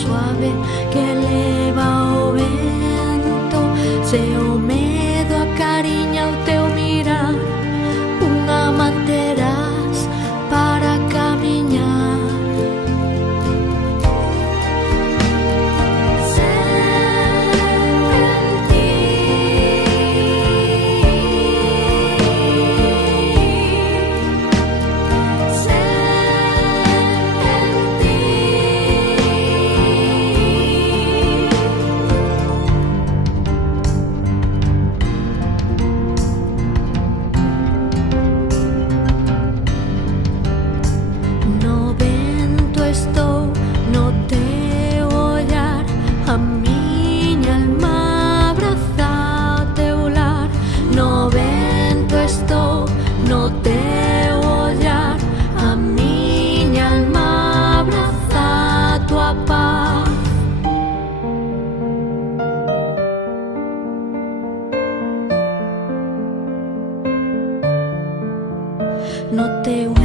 suave que leva o vento. Se o medo acariña o teu mirar, unha man terás para camiñar. Estou no teu ollar, a miña alma abraza o teu lar. No vento estou, no teu ollar, a miña alma abraza a tua paz. No teu